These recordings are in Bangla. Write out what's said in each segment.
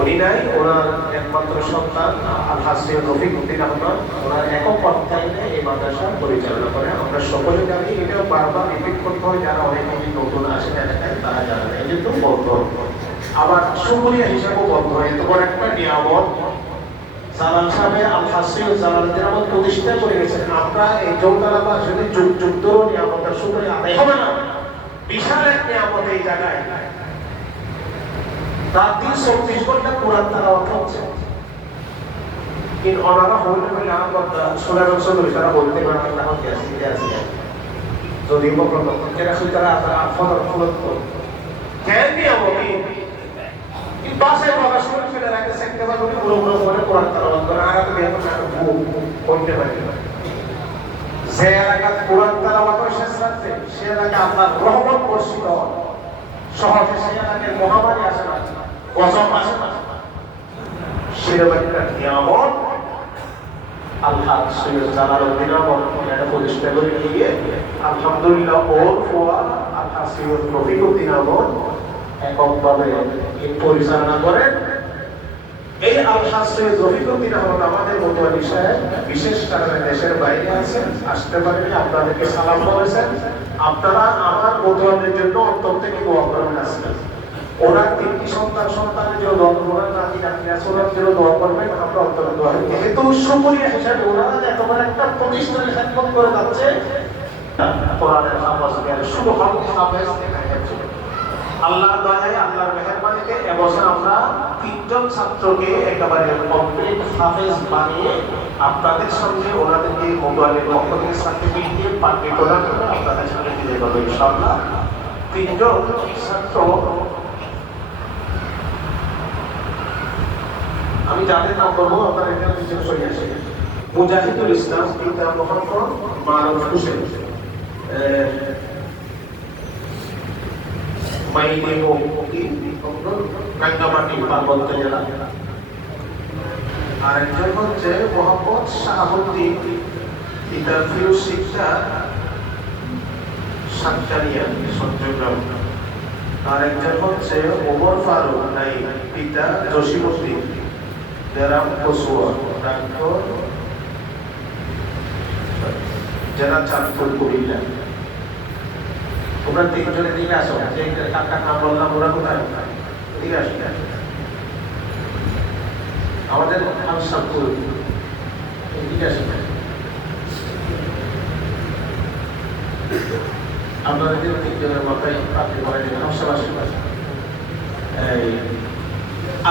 উনি নাই, ওনার একমাত্র সন্তান আলহাজ সৈয়দ রফিক উদ্দিন আহমদ, ওনার একক অর্থায়নে এই মাদ্রাসা পরিচালনা করে। আমরা সকলে জানি, এটাও বারবার রিপিট করতে হয়, যারা অনেকে নতুন আসেন এলাকায় তারা জানেন। এই কিন্তু বন্ধ, আবার সুমরিয়া হিসাবেও বন্ধ হয়। এত বড় একটা নিয়ামত জালাল সাহেবের আলহাজ সৈয়দ জালালউদ্দিন আহমদ প্রতিষ্ঠা করে গেছেন। আমরা এই জোরদারাবাদ যদি যুগ যুগ ধরে নিয়ামতের সুমরিয়া আদায় হবে না, বিশাল এক নিয়ামত এই জায়গায়। রাত দিন 24 ঘন্টা কোরআন তেলাওয়াত হচ্ছে। কিন্তু ওনারা হইলে বলে আমরা সোনার চৌধুরী তারা বলতে পারেন না হতে আছে যদি বকরত এরা শুধু তারা ফটো কেন নিয়ামতি এই বাসায় বাবা শুনে ফেলে রাখতে শিখতে পারবে না, পুরো পুরো করে কোরআন তেলাওয়াত করে। আর তো এখন না করতে পারি না। যে এলাকা কোরআন তেলাওয়াত শেষ রাখতে সে এলাকা আপনার রহমত বর্ষিত হয়। সহজে সে এলাকায় মহামারী আসে না, গজব আসে না। সেরকম একটা নিয়ামত আলহাজ সৈয়দ জালালউদ্দিন আহমদ এটা প্রতিষ্ঠা করে নিয়ে আলহামদুলিল্লাহ ওর ফোয়া আলহাজ সৈয়দ রফিক উদ্দিন আহমদ এককভাবে পরিচালনা করেন। এই আলহাজ সৈয়দ রফিক উদ্দিন আহমদ আমাদের মতোয়ালি সাহেব বিশেষ কারণে দেশের বাইরে আছেন, আসতে পারেন। আপনাদেরকে সালাম বলেছেন। আপনারা আমার মতোয়ালির জন্য অন্তর থেকে দোয়া করবেন। আসেন ওরা 3টি সন্তানের জন্য দোয়া করবেন, নাতি নাতি আসলের জন্য দোয়া করবেন। আমরা অন্তরে দোয়া করি, যেহেতু সুমরিয়া হিসাবে ওনারা এত বড় একটা প্রতিষ্ঠানে খেদমত করে যাচ্ছে। কোরআনের হাফেজ শুভ হাফেজ দেখা যাচ্ছে। আল্লাহর দয়ায়, আল্লাহর মেহেরবানিতে এবছর আমরা 3জন ছাত্রকে একেবারে কমপ্লিট হাফেজ বানিয়ে আপনাদের সঙ্গে ওনাদেরকে মোবাইলের পক্ষ থেকে সার্টিফিকেট দিয়ে পাঠিয়ে প্রদান করে আপনাদের সঙ্গে বিদায় করবো ইনশাআল্লাহ। 3জন ছাত্র আমি যাদের নাম বলবো আপনারা এখানে পিছনে সরে আসেন। মুজাহিদুল ইসলাম, পিতা মোহাম্মদ মারুফ হোসেন, রাঙ্গামাটি পার্বত্য জেলা। আরেকজন হচ্ছে মোহাম্মদ শাহাবুদ্দিন, পিতা ফিরোজ শিক্ষা সাতকানিয়া চট্টগ্রাম। আরেকজন হচ্ছে ওমর ফারুক নাই, পিতা জসিমউদ্দিন, গ্রাম কসুয়া, ডাক্তার জেলা চাঁদপুর, কুমিল্লা। তোমরা 3জনের দিকে আসো, যে কাকার নাম বললাম ওরা কোথায়? ঠিক আছে, আমাদের হামসাপুর ঠিক আছে। আপনাদের 3জনের মাথায় আপনি বলেন হামসাবাসী।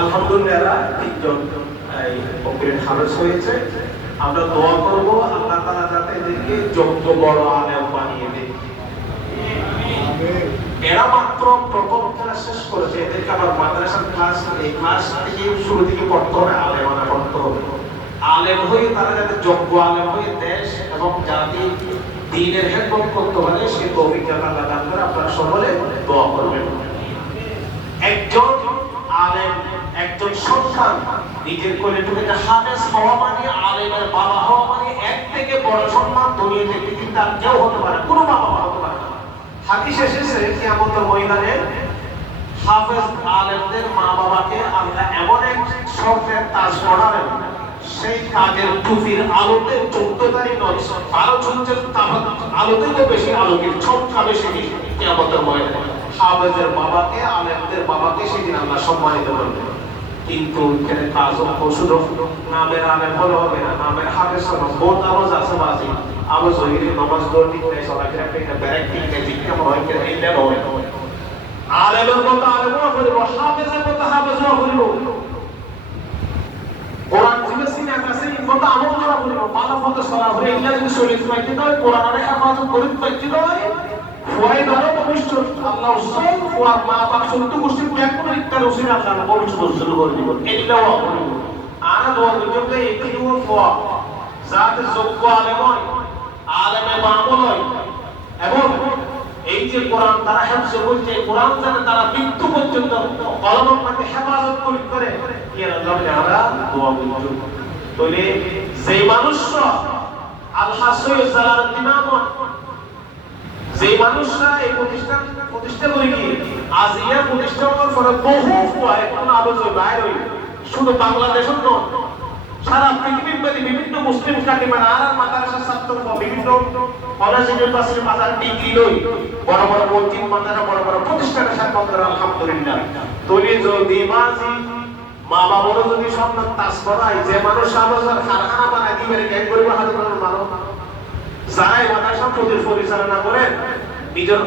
আলহামদুলিল্লাহ 3জন কমপ্লিট হাফেজ হয়েছে। আমরা দোয়া করব আল্লাহ তাআলা যাতে এদেরকে যোগ্য বড় আলেম বানিয়ে দেন। এরা মাত্র প্রথম ক্লাস শেষ করেছে, এদেরকে আবার মাদ্রাসার ক্লাস, এই ক্লাস থেকে শুরু থেকে পড়তে হবে, আলেমানা পড়তে হবে। আলেম হয়ে তারা যাতে যোগ্য আলেম হয়ে দেশ এবং জাতি দ্বীনের খেদমত করতে পারে, সে তৌফিক যাতে আল্লাহ দান করে। আপনারা সকলে দোয়া করবেন। একজন আলেম, একজন সন্তান নিজের কোলেটুকে হাফেজ হওয়া মানে, আলেমের বাবা হওয়া মানে এর থেকে বড় সম্মান দুনিয়াতে পৃথিবীতে আর কেউ হতে পারে, কোনো বাবা হতে পারে না। হাদিস এসেছে কিয়ামতের ময়দানে হাফেজ আলেমদের মা বাবাকে আল্লাহ এমন এক স্বর্গের তাজ পড়াবেন, সেই তাজের টুপির আলোতে 14টারই নয়, 12 সূর্যের আলোতে তো বেশি আলোকিত, ছমছাবে সেদিন কিয়ামতের ময়দানে হাফেজের বাবাকে, আলেমদের বাবাকে সেদিন আল্লাহ সম্মানিত করবেন। কিন্তু এখানে কাজ শুধু নামের আলেম হলে হবে না, নামের হাফেজ হলো বহুত আওয়াজ আছে বাজি আওয়াজ হয়ে নামাজ পড়তে ঠিক নাই, সবাই একটা ব্যারেক ঠিক নাই, ঠিক কেমন হয় কেন এই লেভেল হয়। আলেমের মতো আলেমও হইব, হাফেজের মতো হাফেজও হইব, কোরআন থেকে সিনা কাছে মতো আমল করা হইব, ভালো মতো সরা হইব। এগুলা যদি শরীর পাইতে হয়, কোরআনের হেফাজত করে পাইতে হয়, ফয় ধরো পবিত্র আল্লাহ সব ওয়ার মা বাপ সত্য গোষ্ঠী ত্যাগ করে ইত্যাদি উসিল আল্লাহ পবিত্র শুরু করে দিব। এগুলাও হইব। আর দোয়া করতে এগুলো ফয়া যাতে যোগ্য আলেম হয়, আলেমে মামুল হয়, এবং এই যে কোরআন তারা হেফজ করছে, কোরআন যাতে তারা মৃত্যু পর্যন্ত কলমকে হেফাজত করে এর জন্য আমরা দোয়া করব। তাহলে সেই মানুষরা আলহাজ সৈয়দ জালালউদ্দিন আহমদ যে মানুষরা এই প্রতিষ্ঠান প্রতিষ্ঠা করে কি আজিয়া প্রতিষ্ঠা করার পরে বহু এখন আলোচনা বাইরে শুধু বাংলাদেশের নয় সারা পৃথিবীর মধ্যে বিভিন্ন মুসলিম কাটিমান আর মাদ্রাসা ছাত্র বিভিন্ন কলেজ ইউনিভার্সিটি মাদার ডিগ্রি লই বড় বড় মসজিদ মাদ্রাসা বড় বড় প্রতিষ্ঠানের সাথে আমরা আলহামদুলিল্লাহ তলি যদি মাঝি মা বাবার যদি সন্তান তাস করায় যে মানুষ আলোচনার কারখানা বানায় দিবে জ্ঞান করবে হাতে কোনো মানুষ যারাই মাদ্রাসা পরিচালনা করেন নিজের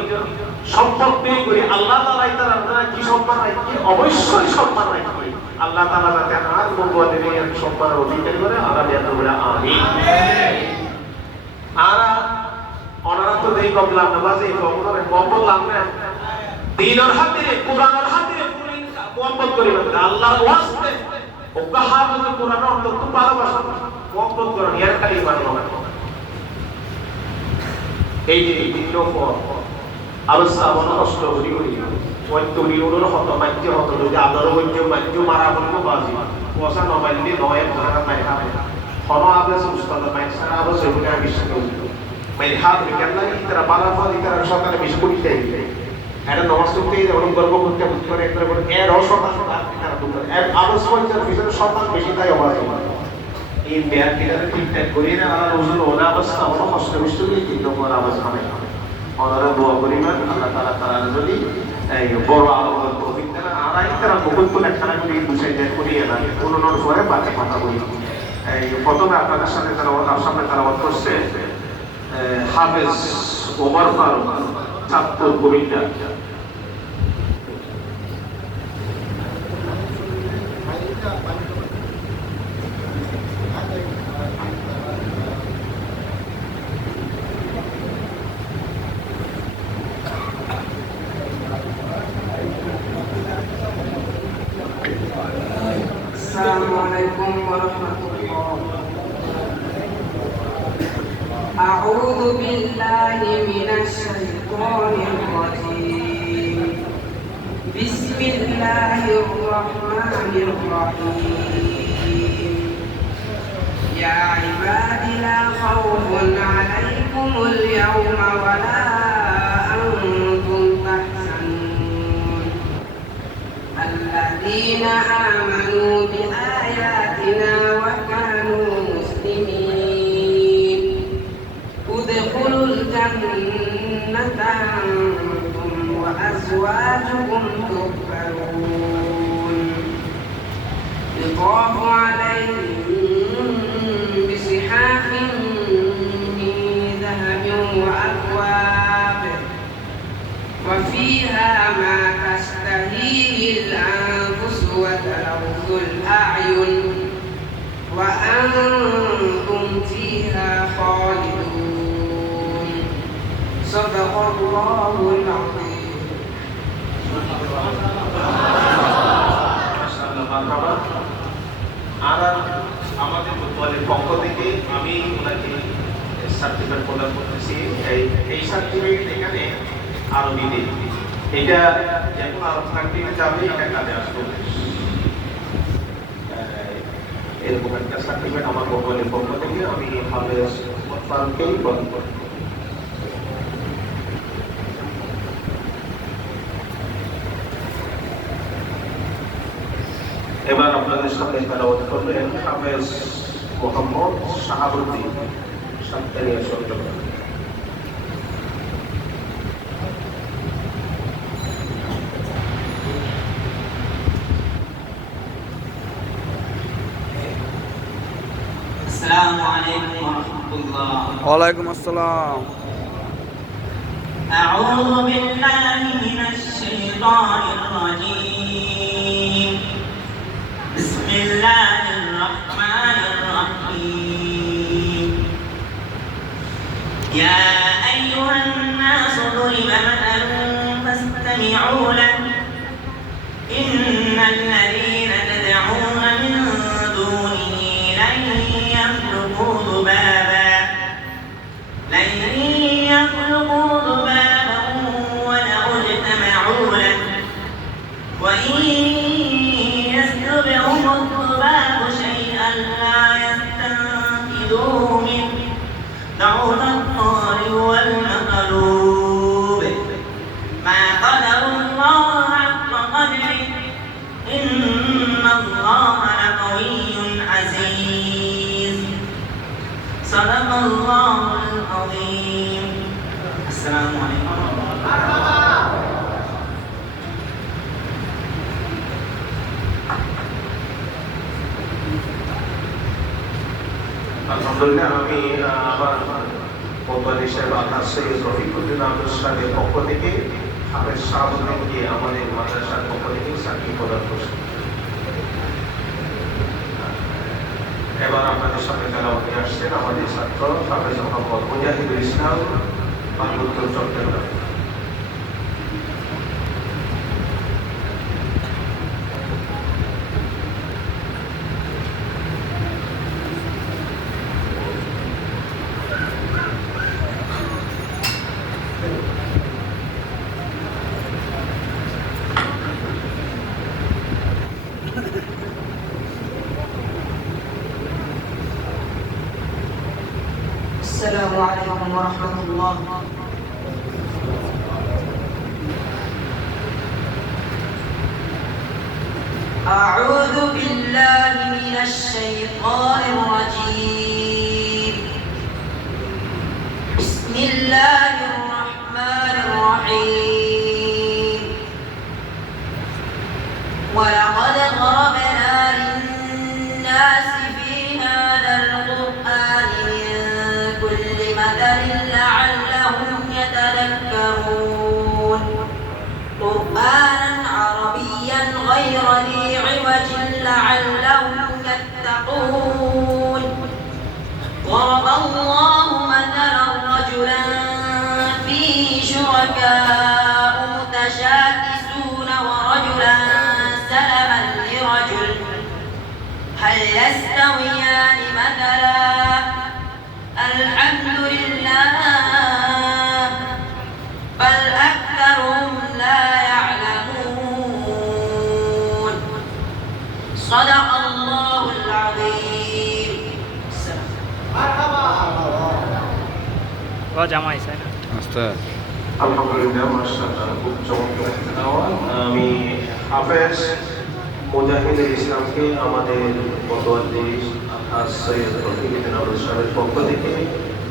সম্পদ পেয়ে করে আল্লাহ তাআলাই তার আপনারা কি সম্মান রাখি অবশ্যই সম্মান রাখি আল্লাহ তাআলা যাতে আর বন্ধুদের এই সম্মানের অধিকারী করে আরাবিয়াত বলে আমিন আরা ওনারা তো দেই কবলাম নামাজে কবরে বললাম না দিনের হাতে কোরআনের হাতে মোহাম্মদ করিবেন আল্লাহর ওয়াস্তে ও কাহাবত কোরআন অন্তত ভালোবাসা মোহাম্মদ করেন এর খালি মানব এই যে ভিন্ন অবস্থা নষ্ট করি ওই ওর হত মাইতে হত যদি আদর হইতে মাইতে মারা বলবো বাজি ওসা নবাইলে নয় ধরা নাই হবে হন আবে সুস্তাদ মাই সারা আবে সেগুলো আমি বিশ্বাস করি মাই হাত বিকেলা ইতরা বালাফা ইতরা সকালে বিশ কোটি দেই এটা নমাজ পড়তে ওরকম গর্ব করতে বুঝতে পারে একবার বলে এর অসম্মান তারা দুটো এর আলো সঞ্চার ভিতরে সম্মান বেশি তাই আওয়াজ এই ব্যাংকের ঠিকঠাক করি না আর ওজন ওলা অবস্থা হলো কষ্ট বিষ্ট করে কিন্তু বড় আওয়াজ হবে ওনারা দোয়া করিবেন আল্লাহ তাআলা তারা যদি এই বড় আলোচনা তৌফিক দেন আর তারা বহুল করে একখানা করে দুই দেন করিয়ে না অনুনর পরে বাকি কথা বলি এই প্রথমে আপনাদের সাথে তারা সামনে তারা করছে হাফেজ ওমর ফারুক ছাত্র কবিতা السلام عليكم ورحمة الله. أعوذ بالله من الشيطان الرجيم. بسم الله الرحمن الرحيم. يا عباد لا خوف عليكم اليوم ولا أنتم تحزنون الذين آمنوا بآياتنا وكانوا مسلمين ادخلوا الجنة أنتم وأزواجكم تحبرون يطاف عليهم بصحاف من ذهب وأكواب وفيها ما تشتهيه الأنفس وتلظ الأعين وأنتم فيها خالدون صدق الله العظيم. আমাদের দলের পক্ষ থেকে আমি ওনাকে সার্টিফিকেট প্রদান করতেছি এই সার্টিফিকেট এখানে আরো দিতে এটা যখন আরো সার্টিফিকেট যাবে এটা কাজে আসবে এরকম একটা সার্টিফিকেট আমার দলের পক্ষ থেকে আমি হাফেজ ওমর ফারুককেই প্রদান করি। এবার আপনাদের সামনে তেলাওয়াত করবেন হাফেজ মোহাম্মদ শাহাবুদ্দিন সাতকারিয়া সরকার। السلام عليكم ورحمة الله. وعليكم السلام. أعوذ بالله من الشيطان الرجيم. بسم الله الرحمن الرحيم. يا أيها الناس ضرب مثل فاستمعوا له إن الذين تدعون من دونه لن يخلقوا ذبابا ولو اجتمعوا له وإن يسلبهم الذباب شيئا لا يستنقذوه منه ضعف الطالب والمطلوب الله لقوي عزيز صدق الله العظيم السلام عليكم আলহামদুলিল্লাহ, আমি আমার মোবাইল সাহেব আকাশ সৈয়দ রফিকুদ্দিন আব্দুল সাহেবের পক্ষ থেকে হাফেজ শাহাবুদ্দিনকে আমাদের মাদ্রাসার পক্ষ থেকে সাক্ষী প্রদান করছি। এবার আপনাদের সামনে তেলাওয়াত আসছেন আমাদের ছাত্র হাফেজ মোহাম্মদ মুজাহিদুল ইসলাম, পার্বত্য চট্টগ্রাম। السلام عليكم ورحمة الله. أعوذ بالله من الشيطان الرجيم. بسم الله الرحمن الرحيم. ولقد ضربنا للناس في هذا القرآن من كل مثل لعلهم يتذكرون. قرآنا عربيا غير ذي عوج لعلهم يتقون. ضرب الله مثلا رجلا فيه شركاء متشاكسون ورجلا سلما لرجل هل يستويان مثلا الحمد لله بل أكثرهم لا يعلمون. صدق الله العظيم. জামাই চাই না আলহামদুলিল্লাহ, মাশাআল্লাহ, খুব চমৎকার তেলাওয়াত। আমি হাফেজ মুজাহিদুল ইসলামকে আমাদের মুতাওয়াল্লি আকাশ সৈয়দ রফিকুদ্দিন আব্দুল সাহেবের পক্ষ থেকে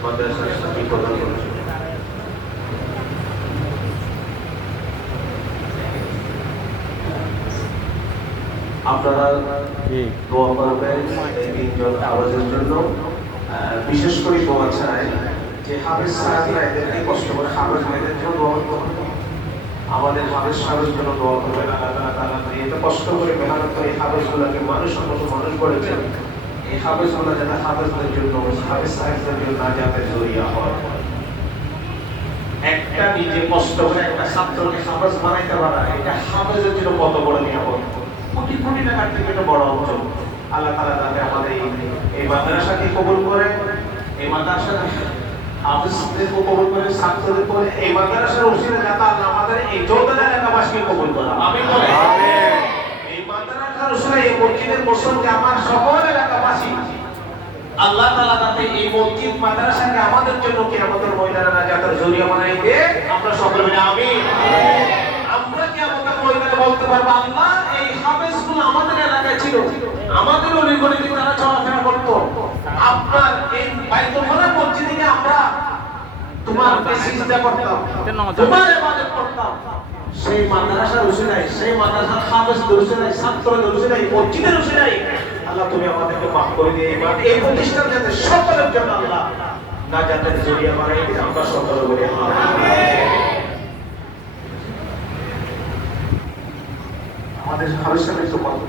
মাদ্রাসার সাথী প্রদান করেছি। আপনারা দোয়া করবেন এই তিনজন আওয়াজের জন্য। বিশেষ করে দোয়া চাই যে হাফেজ সাহেবরা এদেরকে কষ্ট করে হাফেজ ভাইদের জন্য দোয়া করতে হবে। আমাদের হাফেজ সাহেবের জন্য দোয়া করবেন। আল্লাহ তাআলা এত কষ্ট করে মেহনত করে হাফেজগুলোকে মানুষের মতো মানুষ করেছেন, এই হাফেজগুলো যাতে হাফেজদের জন্য হাফেজ সাহেবদের জন্য নাজাতের জরিয়া হয়। একটা নিজে কষ্ট করে একটা ছাত্রকে হাফেজ বানাইতে পারা, এটা হাফেজের জন্য কত বড় নিয়ামত। কোটি কোটি টাকার থেকে এটা বড় অর্জন। আল্লাহ তাআলা যাতে আমাদের এই মাদ্রাসাকে কবুল করে, এই মাদ্রাসার হাফেজদেরকে কবুল করে, ছাত্রদের করে, এই মাদ্রাসার উসিলায় যাতে আল্লাহ আমাদের এই চৌদ্দ এলাকাবাসীকে কবুল করে। আমিন বলেন। এই মাদ্রাসার উসিলায় এই মসজিদের মুসল্লি আমার সকল এলাকাবাসী আল্লাহ তাআলা যাতে এই মসজিদ মাদ্রাসাকে আমাদের জন্য কিয়ামতের ময়দানে নাজাতের জরিয়া বানাই দিয়ে আমরা সকলে মিলে আমিন। আমরা কিয়ামতের ময়দানে বলতে পারবো আল্লাহ এই হাফেজগুলো আমাদের এলাকায় ছিল, আমাদের অলিগলিতে তারা চলাফেরা করত, আপনার এই বাইতুল মোকাররম মসজিদে আমরা তোমার সিজদা করতাম, তোমার ইবাদত করতাম। সেই মাদ্রাসার উসিলায়, সেই মাদ্রাসার হাফেজদের উসিলায়, ছাত্রদের উসিলায়, মসজিদের উসিলায় আল্লাহ তুমি আমাদেরকে মাফ করে দিয়ে এই প্রতিষ্ঠান যাতে সকলের জন্য আল্লাহ নাজাতের জরিয়া বানাই দিয়ে আমরা সকলে বলি আমিন। আমাদের হাফেজ সাহেব তো কত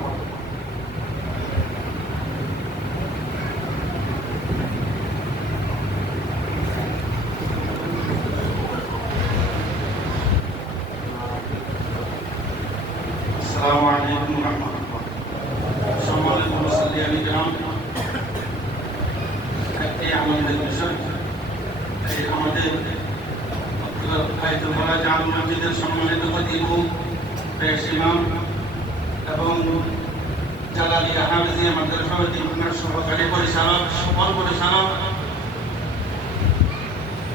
আসসালামু আলাইকুম ওয়া রাহমাতুল্লাহ। সম্মানিত মুসল্লিয়ানি کرام, এই আমাদের বিষয়, এই আমাদের বাইতুল মোকাররম জামে মসজিদের সম্মানিত খতিব, পেশ ইমাম এবং জালালিয়া হাফিজিয়া মাদ্রাসা কমিটির সহকারী পরিচালক, সকল পরিচালক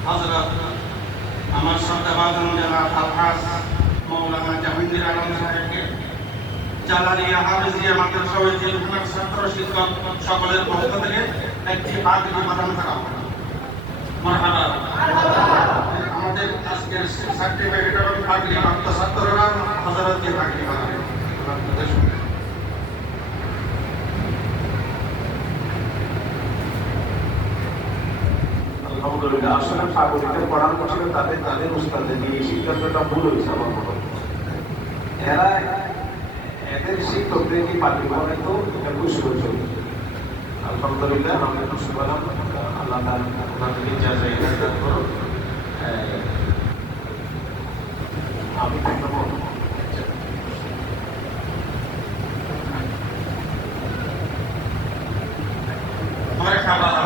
হযরত আমার শ্রদ্ধাভাজন জনাব আলহাজ মাওলানা জাহাঙ্গীর আলম সাহেবকে, জালালিয়া হাফিজিয়া মাদ্রাসা ও জিলখানার ছাত্র শিক্ষক সকলের পক্ষ থেকে একটি পাগড়ি প্রদান করা হবে। মারহাবা। আমাদের আজকের সার্টিফিকেট এবং পাগড়ি প্রাপ্ত ছাত্ররা হযরতকে পাগড়ি বানাবে। আলহামদুলিল্লাহ, আসলে পাগড়িতে পড়ানো ছিল তাদের উস্তাদের দিয়ে এই সিদ্ধান্তটা ভুল হয়েছে আমার মনে হয়। এদের শিক্ষকদের কি পাগড়ি বানাইতো এটা খুশি হয়েছে। আলহামদুলিল্লাহ, আমরা খুশি পেলাম। আল্লাহ তাদেরকে জাযায়ে খায়র করুন। আমি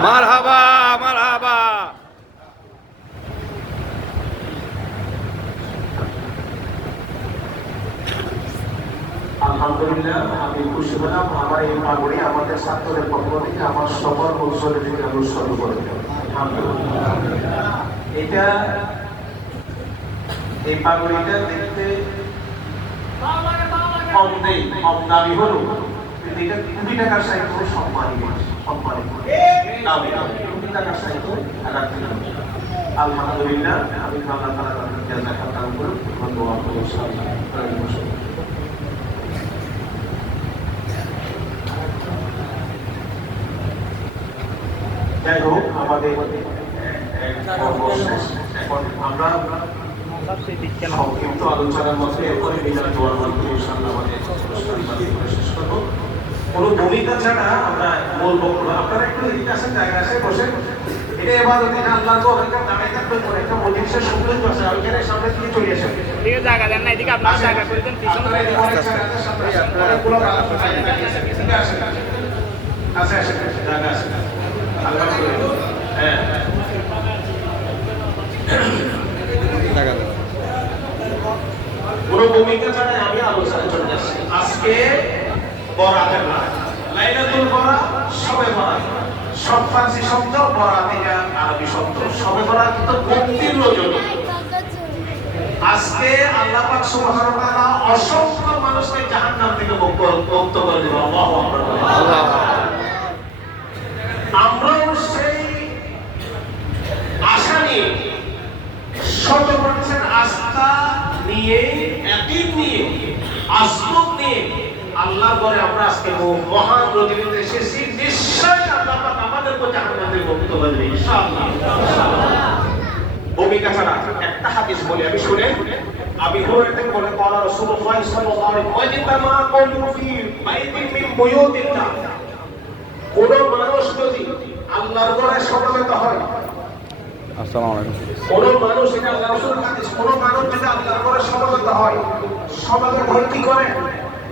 মারহাবা মারহাবা। আলহামদুলিল্লাহ, আমি খুশি হলাম। আমার এই পাগড়ি আমাদের ছাত্রদের পক্ষ থেকে আমার সকল অঞ্চলে থেকে আমি উৎসর্গ করে দিলাম। এটা এই পাগড়িটা দেখতে কম দামি হলো, কিন্তু এটা 2 টাকার সাইকেল সম্মানিত দামি 2 টাকার সাইকেল রাখতে হবে। আলহামদুলিল্লাহ, আমি আল্লাহ তাআলা তাদেরকে জাযাত দান করুন। দোয়া করুন ইনশাআল্লাহ। যাই হোক, আমাদের এখন আমরা সংক্ষিপ্ত আলোচনার মধ্যে এরপরে বিদায় দেওয়ার মাধ্যমে ইনশাআল্লাহ আমাদের শেষ করবো। কোনো ভূমিকা ছাড়া আমরা মূল বক্তব্য, আপনারা একটু এদিকে আসেন, জায়গা আসে বসে। এটা ইবাদত, এটা আল্লাহর ঘর, এটা দাঁড়ায় থাকবে করে একটা মজলিসের সুন্দর আছে, ওইখানে সামনে থেকে চলে আসেন। ঠিক আছে, জায়গা দেন না, এদিকে আপনারা জায়গা করে দেন, পিছনে অনেকগুলো ঠিক আছে, আসে আসে জায়গা আছে। আলহামদুলিল্লাহ, হ্যাঁ কোনো ভূমিকা ছাড়াই আমি আলোচনায় চলে যাচ্ছি। আজকে বরাতের রাত, লাইলাতুল বরাত, শবে বরাত, সব ফার্সি শব্দ, বরাত এটা আরবি শব্দ। শবে বরাত তো মুক্তির রজনী। আজকে আল্লাহ পাক সুবহানাহু ওয়া তাআলা অসংখ্য মানুষকে জাহান্নাম থেকে মুক্ত করে দিবেন। আল্লাহু আকবার। আমরাও সেই আশা নিয়ে, 100% আস্থা নিয়ে, ইয়াকিন নিয়ে, আজমত নিয়ে আল্লাহর ঘরে আমরা আজকে মহান রজনীতে এসেছি। নিশ্চয় আল্লাহ পাক আমাদেরকে জাহান্নাম থেকে মুক্ত করে দিবেন ইনশাআল্লাহ। ভূমিকা ছাড়া একটা হাদিস বলি, আমি শুনে আবি হুরায়রা থেকে বলে, قال رسول الله صلى الله عليه وسلم اجتمع قوم في بيت من بيوت الله। কোন মানুষ যদি আল্লাহর ঘরে সমবেত হয়, আসসালামু আলাইকুম, কোন মানুষ, এটা আল্লাহর রাসূলের হাদিস, কোন মানুষ যদি আল্লাহর ঘরে সমবেত হয়, সমবেত হয়ে কি করে?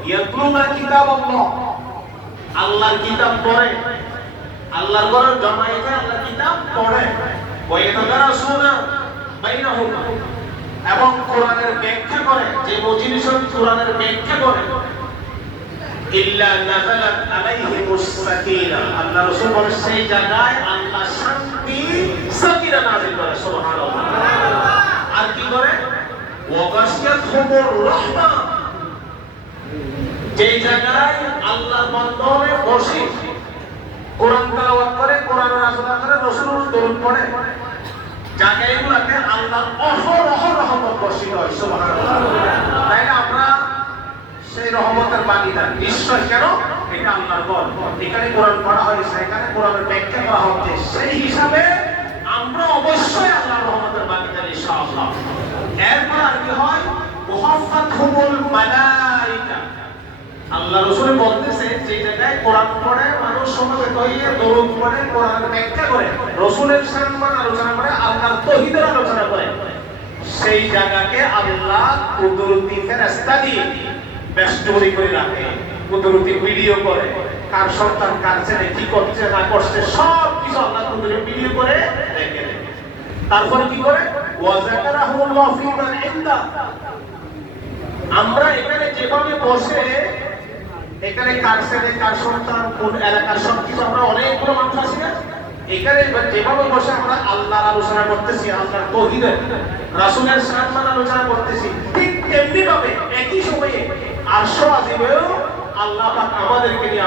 ইয়াতলুনা কিতাবাল্লাহ, আল্লাহর কিতাব পড়ে। আল্লাহর ঘরে জমায়েতে আল্লাহর কিতাব পড়ে। ওয়া ইয়াতাদারাসুনা বাইনাহুম, এবং কোরআনের ব্যাখ্যা করে। যে মজলিসে কোরআনের ব্যাখ্যা করে, ইল্লা নাযালাত আলাইহিমুস সাকিনা, আল্লাহ রাসূল বলেন সেই জায়গায় আল্লাহ শান্তি সাকিনা নাযিল করে। সুবহানাল্লাহ। আর কি করে? ওয়া গাশিয়াতহুমুর রাহমা, যে জায়গায় আল্লাহর বান্দারা বসে কোরআন তেলাওয়াত করে, কোরআনের আলোচনা করে, রাসূলুর দরুদ পড়ে, জায়গাগুলোতে আল্লাহর অহরহ রহমত বর্ষিত হয়। সুবহানাল্লাহ। তাই না? আমরা সেই রহমতের বাগিদার। নিশ্চয়, কেন? এটা আল্লাহর ঘর, এখানে কোরআন পড়া হয়েছে, এখানে কোরআনের ব্যাখ্যা করা হচ্ছে। সেই হিসাবে আমরা অবশ্যই আল্লাহর রহমতের বাগিদার ইনশাআল্লাহ। এরপর আর কি হয়? মুহাফফাতুহুল মালায়েকা, আল্লাহ রাসূল বলতেছে যে জায়গায় কোরআন পড়ে মানুষ সমবেত হয়ে দরুদ পড়ে, কোরআনের ব্যাখ্যা করে, রাসূলের সম্মান আলোচনা করে, আল্লাহর তাওহীদের আলোচনা করে, সেই জায়গাকে আল্লাহ কুদরতি ফেরেশতা দিয়ে বেষ্টনী করে রাখে, কুদরতি ভিডিও করে, কার সন্তান কার ছেলে কি করছে না করছে সব কিছু আল্লাহ কুদরতি ভিডিও করে রেখে দেয়। তারপরে কি করে? ওয়া যাকারাহুল্লাহ ফি মান ইনদা, আমরা এখানে যেভাবে বসে, এখানে কার ছেলে কার সন্তান কোন এলাকার সব কিছু আমরা অনেকগুলো মানুষ আছি না, এখানে যেভাবে বসে আমরা আল্লাহর আলোচনা করতেছি, আল্লাহর তাওহীদের, রাসূলের সম্মান আলোচনা করতেছি, ঠিক তেমনি ভাবে একই সময়ে আরশ আজিমেও আল্লাহ পাক আমাদেরকে নিয়ে